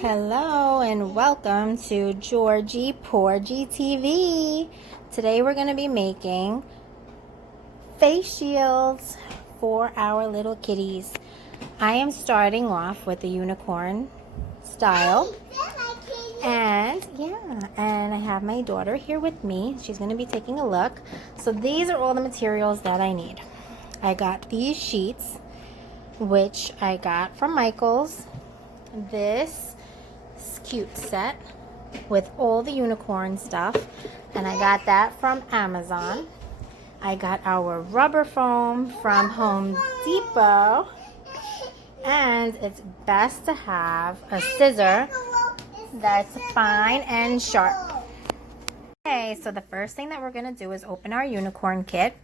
Hello and welcome to Georgie Porgy TV. Today we're going to be making face shields for our little kitties. I am starting off with the unicorn style. And I have my daughter here with me. She's going to be taking a look. So these are all the materials that I need. I got these sheets, which I got from Michaels. This cute set with all the unicorn stuff, and I got that from Amazon. I got our rubber foam from Home Depot, and it's best to have a scissor that's fine and sharp. Okay, so the first thing that we're going to do is open our unicorn kit,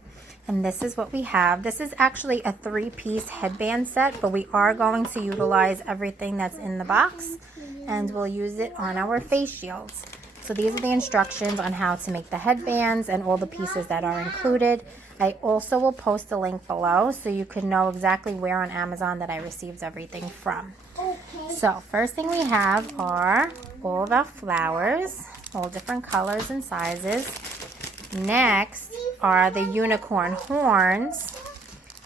and this is what we have. This is actually a 3-piece headband set, but we are going to utilize everything that's in the box, and we'll use it on our face shields. So these are the instructions on how to make the headbands and all the pieces that are included. I also will post a link below so you can know exactly where on Amazon that I received everything from. So first thing we have are all of our flowers, all different colors and sizes. Next are the unicorn horns,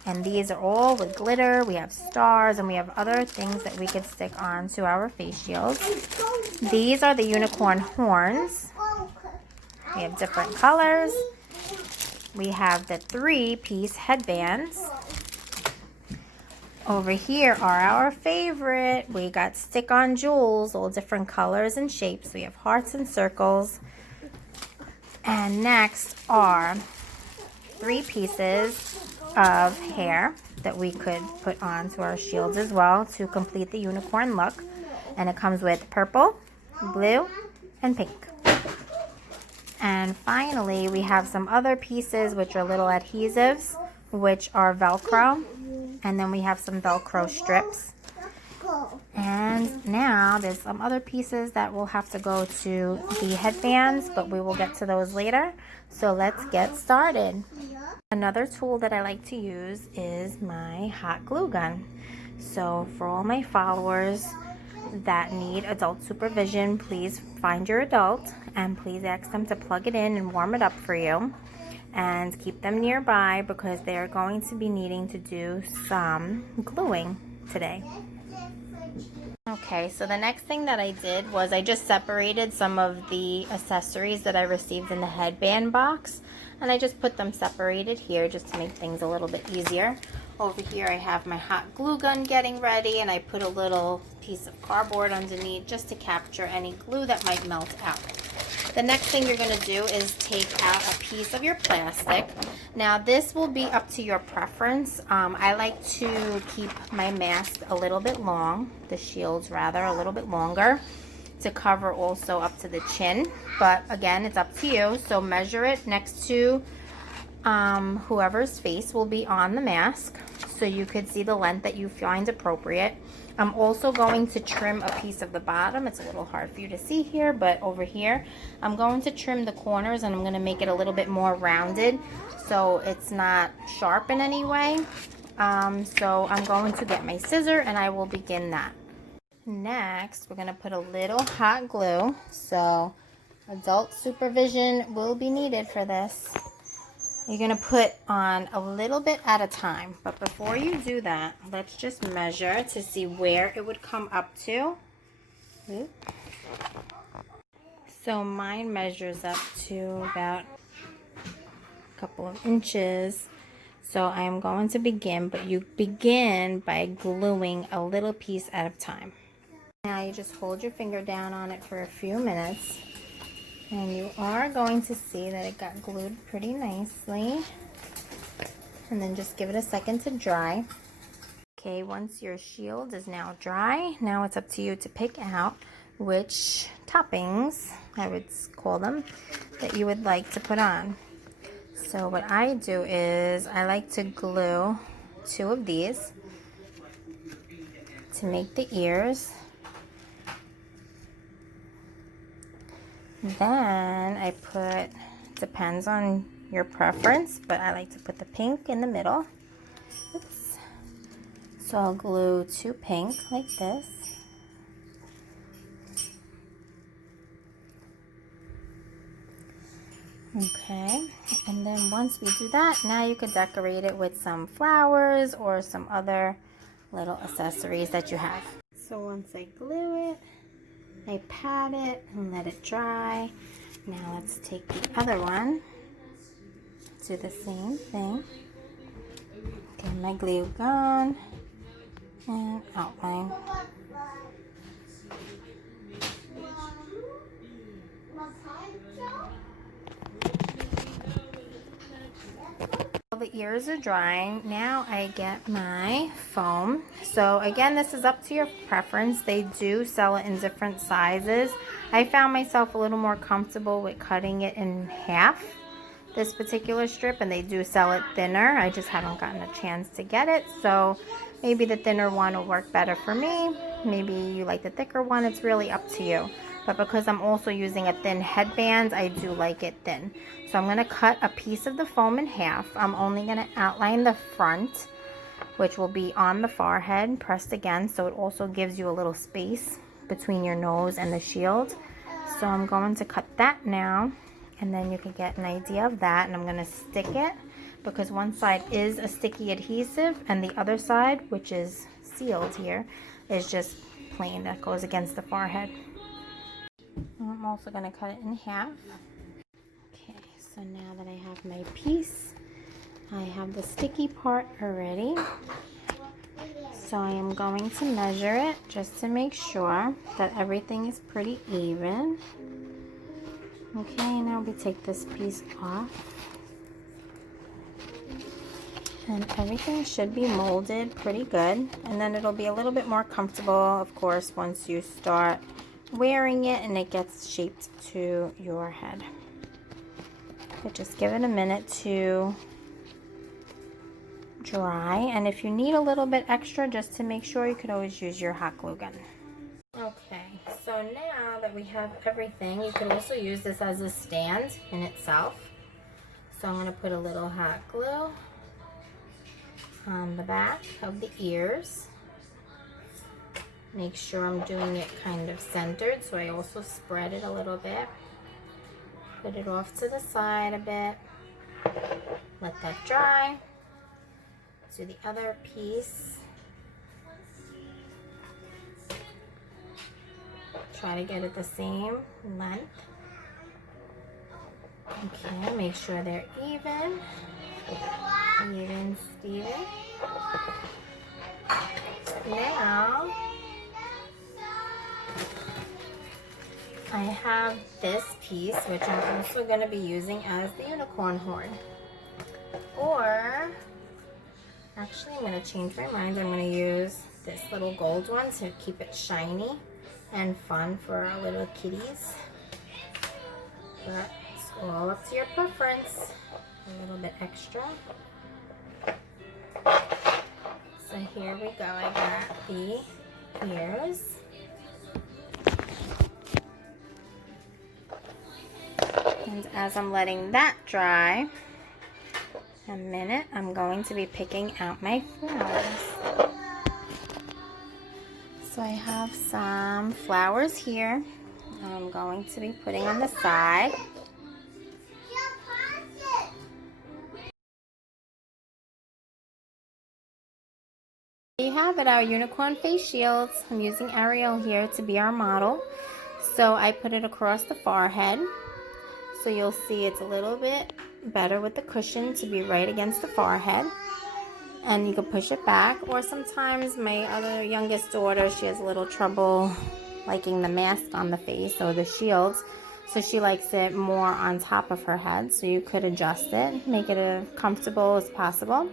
and these are all with glitter. We have stars and we have other things that we could stick on to our face shields. These are the unicorn horns. We have different colors. We have the 3-piece headbands. Over here are our favorite. We got stick-on jewels, all different colors and shapes. We have hearts and circles. And next are 3 pieces of hair that we could put onto our shields as well to complete the unicorn look. And it comes with purple, blue, and pink. And finally, we have some other pieces which are little adhesives, which are Velcro. And then we have some Velcro strips. And now there's some other pieces that will have to go to the headbands, but we will get to those later. So let's get started. Another tool that I like to use is my hot glue gun. So for all my followers that need adult supervision, please find your adult and please ask them to plug it in and warm it up for you. And keep them nearby because they are going to be needing to do some gluing today. Okay, so the next thing that I did was I just separated some of the accessories that I received in the headband box, and I just put them separated here just to make things a little bit easier. Over here I have my hot glue gun getting ready, and I put a little piece of cardboard underneath just to capture any glue that might melt out. The next thing you're going to do is take out a piece of your plastic. Now this will be up to your preference. I like to keep my mask a little bit long, the shields rather, a little bit longer to cover also up to the chin. But again, it's up to you. So measure it next to whoever's face will be on the mask so you could see the length that you find appropriate. I'm also going to trim a piece of the bottom. It's a little hard for you to see here, but over here, I'm going to trim the corners and I'm going to make it a little bit more rounded so it's not sharp in any way. So I'm going to get my scissor and I will begin that. Next, we're going to put a little hot glue. So adult supervision will be needed for this. You're going to put on a little bit at a time. But before you do that, let's just measure to see where it would come up to. So mine measures up to about a couple of inches. So I am going to begin, but you begin by gluing a little piece at a time. Now you just hold your finger down on it for a few minutes. And you are going to see that it got glued pretty nicely. And then just give it a second to dry. Okay, once your shield is now dry, now it's up to you to pick out which toppings, I would call them, that you would like to put on. So what I do is I like to glue 2 of these to make the ears. Then I put, depends on your preference, but I like to put the pink in the middle. So I'll glue 2 pink like this. Okay, and then once we do that, now you could decorate it with some flowers or some other little accessories that you have. So once I glue it, I pat it and let it dry. Now let's take the other one, do the same thing. Get my glue gun and outline. The ears are drying. Now I get my foam. So again, this is up to your preference. They do sell it in different sizes. I found myself a little more comfortable with cutting it in half, this particular strip, and they do sell it thinner. I just haven't gotten a chance to get it, so maybe the thinner one will work better for me. Maybe you like the thicker one. It's really up to you. But because I'm also using a thin headband, I do like it thin. So I'm going to cut a piece of the foam in half. I'm only going to outline the front, which will be on the forehead, pressed again, so it also gives you a little space between your nose and the shield. So I'm going to cut that now, and then you can get an idea of that. And I'm going to stick it, because one side is a sticky adhesive and the other side, which is sealed here, is just plain, that goes against the forehead. I'm also going to cut it in half. Okay, so now that I have my piece, I have the sticky part already. So I am going to measure it just to make sure that everything is pretty even. Okay, now we take this piece off. And everything should be molded pretty good. And then it'll be a little bit more comfortable, of course, once you start wearing it and it gets shaped to your head. But just give it a minute to dry, and if you need a little bit extra just to make sure, you could always use your hot glue gun. Okay, so now that we have everything, you could also use this as a stand in itself. So I'm going to put a little hot glue on the back of the ears. Make sure I'm doing it kind of centered, so I also spread it a little bit. Put it off to the side a bit. Let that dry. Do the other piece. Try to get it the same length. Okay, make sure they're even. Even, Steven. Now, I have this piece, which I'm also going to be using as the unicorn horn. Or, actually, I'm going to change my mind. I'm going to use this little gold one to keep it shiny and fun for our little kitties. But it's all up to your preference. A little bit extra. So here we go. I got the ears. And as I'm letting that dry a minute, I'm going to be picking out my flowers. So I have some flowers here I'm going to be putting on the side. There you have it, our unicorn face shields. I'm using Ariel here to be our model. So I put it across the forehead. So you'll see it's a little bit better with the cushion to be right against the forehead. And you can push it back, or sometimes my other youngest daughter, she has a little trouble liking the mask on the face or the shields. So she likes it more on top of her head. So you could adjust it, make it as comfortable as possible.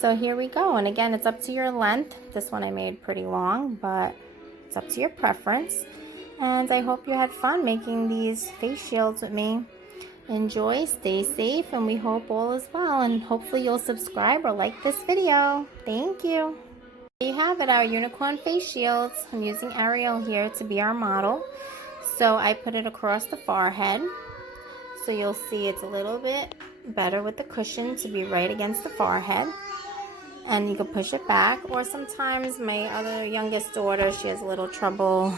So here we go. And again, it's up to your length. This one I made pretty long, but it's up to your preference. And I hope you had fun making these face shields with me. Enjoy, stay safe, and we hope all is well. And hopefully you'll subscribe or like this video. Thank you. There you have it, our unicorn face shields. I'm using Ariel here to be our model. So I put it across the forehead. So you'll see it's a little bit better with the cushion to be right against the forehead. And you can push it back, or sometimes my other youngest daughter, she has a little trouble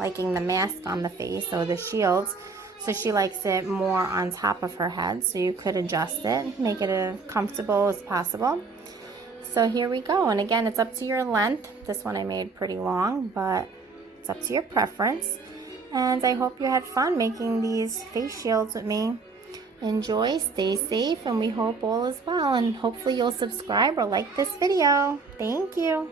liking the mask on the face or the shields. So she likes it more on top of her head, so you could adjust it, make it as comfortable as possible. So here we go, and again, it's up to your length. This one I made pretty long, but it's up to your preference. And I hope you had fun making these face shields with me. Enjoy, stay safe, and we hope all is well, and hopefully you'll subscribe or like this video. Thank you.